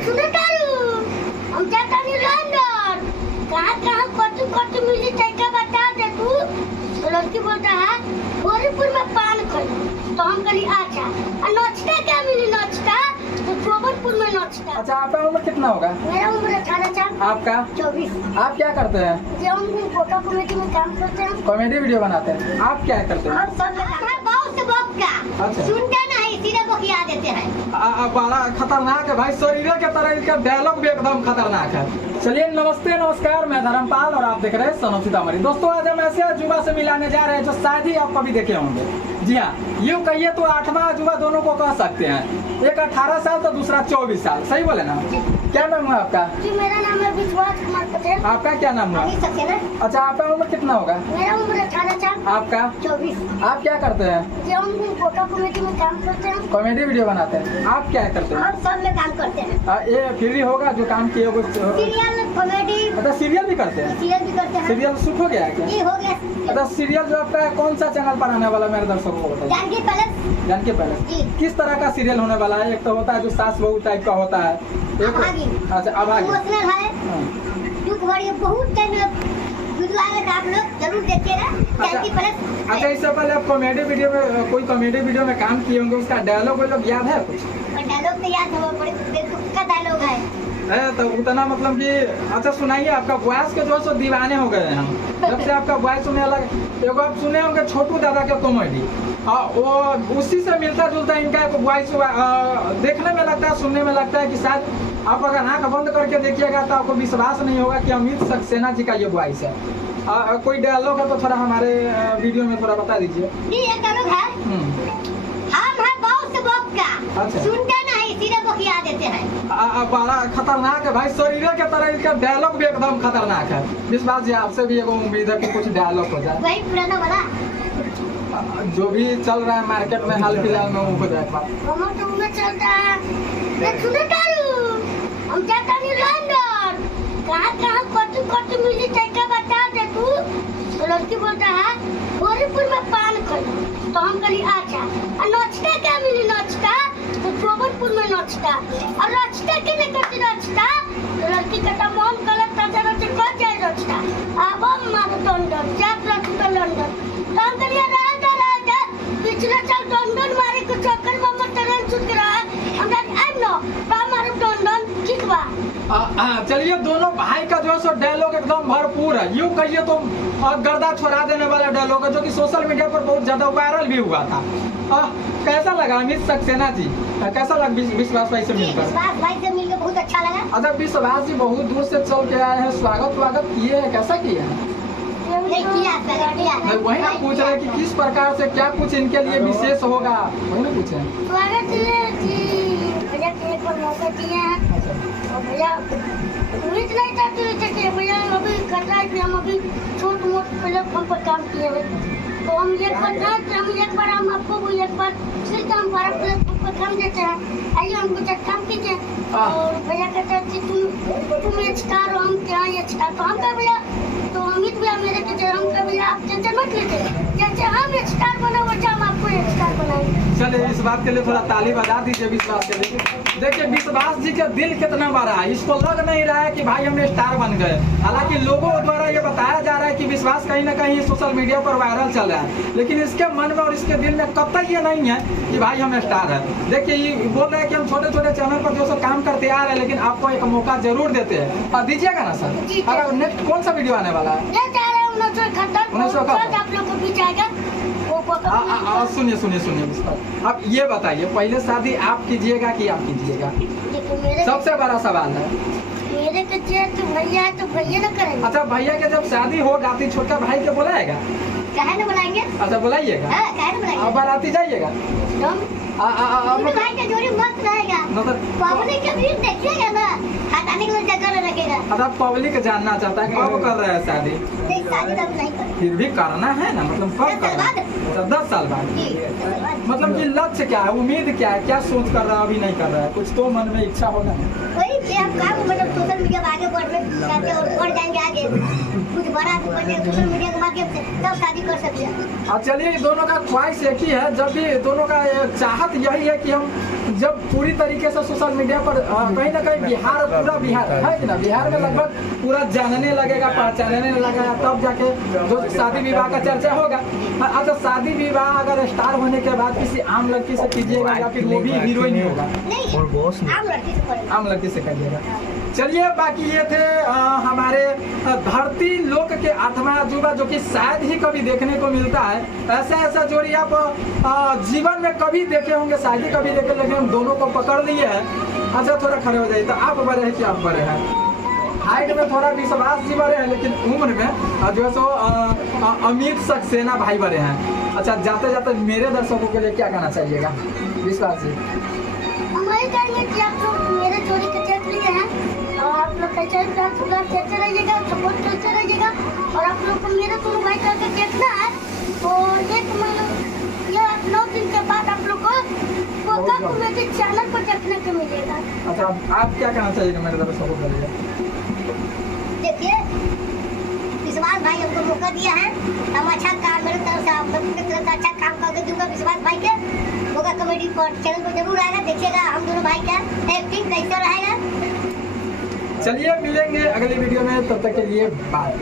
सुने तारू हम जाता नहीं लंदन कहाँ कटू मिली तैका बता दे तू। तो लड़की बोलता है गोरखपुर में पान खाई। तो हम कहली अच्छा नचता क्या मिली नचता तो गोरखपुर में नचता। अच्छा आपका उम्र कितना होगा? मेरा उम्र 18 साल। आपका? 24। आप क्या करते हैं? हम फोटो कमेटी में काम करते हैं। कॉमेडी वीडियो बनाते हैं। आप क्या करते हैं? और सब बहुत से बहुत का अच्छा। सुनते नहीं सीधे बकिया देते हैं। बड़ा खतरनाक है भाई, शरीर के तरह इसका डायलॉग भी एकदम खतरनाक है। चलिए नमस्ते नमस्कार, मैं धर्मपाल और आप देख रहे हैं सन ऑफ सीतामढ़ी। दोस्तों आज हम ऐसे अजूबा से मिलाने जा रहे हैं जो शायद ही आप कभी देखे होंगे। जी हाँ, यूँ कहिए तो 8वां अजूबा दोनों को कह सकते हैं। एक 18 साल तो दूसरा 24 साल। सही बोले ना? क्या नाम है आपका? जी मेरा नाम है विश्वास कुमार पटेल। आपका क्या नाम है? अच्छा आपका उम्र कितना होगा? मेरा उम्र 18 साल। आपका? 24। आप क्या करते हैं? जी हम फोटो कमेटी में काम करते हैं। कॉमेडी वीडियो बनाते हैं। आप क्या करते हैं? और सब में काम करते हैं। ये फ्री होगा जो काम किए होगा? Serial comedy. अच्छा सीरियल भी करते हैं? सीरियल भी करते हैं। सीरियल शूट हो गया है क्या? जी हो गया। अच्छा सीरियल जो आपका कौन सा चैनल पर आने वाला मेरे दर्शकों को बताइए। जानकी पैलेस। जानकी पैलेस जी। किस तरह का सीरियल होने वाला है? एक तो होता है जो सास बहू टाइप का होता है, एक अभागी। अच्छा अभागी। इमोशनल है हाँ। दुख भरी बहुत टाइम आप लोग जरूर देखिएगा जानकी पैलेस। अच्छा इससे पहले आप कॉमेडी वीडियो में कोई कॉमेडी वीडियो में काम किए होंगे, उसका डायलॉग वो लोग याद है कुछ? डायलॉग तो याद है, बड़े बेवकूफ का डायलॉग है तो उतना मतलब कि अच्छा सुनाइए। आपका वॉइस के जो है सो दीवाने हो गए हैं हम, जब से आपका वॉइस सुने अलग। एगो आप सुने होंगे छोटू दादा के कॉमेडी, वो उसी से मिलता जुलता इनका वॉइस देखने में लगता है, सुनने में लगता है कि शायद आप अगर आँख बंद करके देखिएगा तो आपको विश्वास नहीं होगा कि अमित सक्सेना जी का ये वॉइस है। कोई डायलॉग है तो थोड़ा हमारे वीडियो में थोड़ा बता दीजिए। जी एक डायलॉग है हम है बहुत से बहुत का अच्छा। सुनते नहीं सीधे बकिया देते हैं। बड़ा खतरनाक है भाई, शरीर के तरह इसका डायलॉग भी एकदम खतरनाक है। विश्वास जी आपसे भी एगो उम्मीद है कि कुछ डायलॉग हो जाए। वही पुराना वाला जो भी चल रहा है मार्केट में हाल फिलहाल में वो हो जाए। कमर तो में चलता है। मैं सुने तारू हम जाता नहीं लंदन कहाँ कटू मिली तैका बता दे तू। तो लड़की बोलता है गोरखपुर में पान खाई। तो हम कहली अच्छा नचता क्या मिली नचता तो गोरखपुर में नचता और नचता के लिए करती नचता। तो लड़की कहता मन गलत ताजा नचे कर जाए नचता अब हम मारो लंदन जात रखू तो लंदन। तो हम कहली राजा पिछले साल लंदन मारे के चक्कर में हमर ट्रेन छूट रहा है हमरा आइब न बा मारो लंदन ठीक बा। चलिए दोनों भाई का जो है सो डायलॉग एकदम भरपूर है। यूँ कहिए तो गर्दा छोड़ा देने वाला डायलॉग है जो कि सोशल मीडिया पर बहुत ज्यादा वायरल भी हुआ था। कैसा लगा अमित सक्सेना जी? कैसा लगा विश्वास भाई से मिलकर? विश्वास भाई से मिलकर बहुत अच्छा लगा। अच्छा विश्वास जी बहुत दूर से चल के आए हैं, स्वागत किए हैं, कैसा किया है? किया वही ना पूछ रहे कि किस प्रकार से क्या कुछ इनके लिए विशेष होगा, वही ना पूछे। स्वागत भैया के एक बार मौका दिए हैं और भैया उम्मीद नहीं था कि भैया अभी कर रहा है कि हम अभी छोट मोट प्लेटफॉर्म पर काम किए हैं। तो हम एक बार हम आपको एक बार फिर हम बड़ा प्लेटफॉर्म पर काम देते हैं। आइए हमको जब काम कीजिए। और भैया कहते हैं कि तुम ये स्टार हो हम क्या ये स्टार। तो हम कहा भैया तो अमित भैया मेरे कहते हम कहा भैया आप टेंशन मत लीजिए जैसे हम एक स्टार बना वैसे हम आपको एक स्टार बनाएंगे। चलिए इस बात के लिए थोड़ा ताली बजा दीजिए विश्वास के लिए। देखिए विश्वास जी का दिल कितना बड़ा है, इसको लग नहीं रहा है कि भाई हम स्टार बन गए। हालांकि लोगों द्वारा ये बताया जा रहा है कि विश्वास कहीं ना कहीं सोशल मीडिया पर वायरल चल रहा है, लेकिन इसके मन में और इसके दिल में कब तक ये नहीं है कि भाई हम स्टार है। देखिए ये बोल रहे हैं कि हम छोटे छोटे चैनल पर जो सो काम करते आ रहे हैं, लेकिन आपको एक मौका जरूर देते हैं और दीजिएगा ना सर। अगर नेक्स्ट कौन सा वीडियो आने वाला है? आप लोग को भी जाएगा सुनिए विश्वास आप ये बताइए पहले शादी आप कीजिएगा कि आप कीजिएगा? सबसे बड़ा सवाल है। मेरे के तो भैया है तो भैया ना करेंगे। अच्छा भैया के जब शादी हो जाती छोटा भाई के बुलाएगा? काहे ना बुलाएंगे? अच्छा बुलाइएगा। काहे ना बुलाएंगे? अब बाराती जाइएगा? भाई का जोड़ी मस्त रहेगा। पब्लिक के भीड़ देखिएगा ना हटाने के लिए जगह रखेगा। अच्छा पब्लिक जानना चाहता है कब कर रहे हैं शादी? शादी तब नहीं करेंगे। फिर भी करना है ना, मतलब कब करना है? 10 साल बाद। मतलब कि लक्ष्य क्या है, उम्मीद क्या है, क्या सोच कर रहा है, अभी नहीं कर रहा है? कुछ तो मन में इच्छा होगा। वही हम काम मतलब सोशल मीडिया आगे बढ़ जाएंगे आगे कुछ दोबारा सोशल मीडिया के माध्यम से तब शादी कर सकते हैं। और चलिए दोनों का ख्वाहिश एक ही है, जब भी दोनों का चाहत यही है कि हम जब पूरी तरीके से सोशल मीडिया पर कहीं ना कहीं बिहार, पूरा बिहार है कि ना, बिहार में लगभग पूरा जानने लगेगा, पहचानने लगेगा, तब जाके जो शादी विवाह का चर्चा होगा। अच्छा, शादी विवाह अगर स्टार होने के बाद किसी आम लड़की से कीजिएगा या फिर वो भी हीरोइन होगा? नहीं, आम लड़की से करेंगे। आम लड़की से करिएगा। चलिए, बाकी ये थे हमारे धरती लोक के 8वां अजूबा, जो कि शायद ही कभी देखने को मिलता है। ऐसा जोड़ी आप जीवन में कभी देखे होंगे, शायद ही कभी देखे, लेकिन हम दोनों को पकड़ लिए हैं। अच्छा, थोड़ा खड़े हो जाइए। तो आप बड़े हैं कि आप बड़े हैं? हाइट में थोड़ा विश्वास जी बड़े हैं, लेकिन उम्र में जो है सो अमित सक्सेना भाई बड़े हैं। अच्छा, जाते जाते मेरे दर्शकों के लिए क्या कहना चाहिएगा विश्वास जी? हमारे कहेंगे कि आप लोग मेरे जोड़ी के देख लिए हैं और आप लोग कैसे चलते रहिएगा, सपोर्ट करते रहिएगा। और आप लोग को मेरे दोनों भाई करके देखना है तो 1 महीना या 9 दिन के बाद आप लोग को कॉमेडी चैनल पर देखने को मिलेगा। अच्छा, आप क्या कहना चाहिएगा मेरे दर्शकों के लिए? देखिए, विश्वास भाई हमको मौका दिया है, हम अच्छा काम, मेरे तरफ से आप लोगों की तरफ से अच्छा काम करके दूंगा विश्वास भाई के। होगा कॉमेडी पर चैनल पर जरूर आएगा, देखिएगा हम दोनों भाई का एक्टिंग कैसा रहेगा। चलिए, मिलेंगे अगली वीडियो में, तब तक के लिए बाय।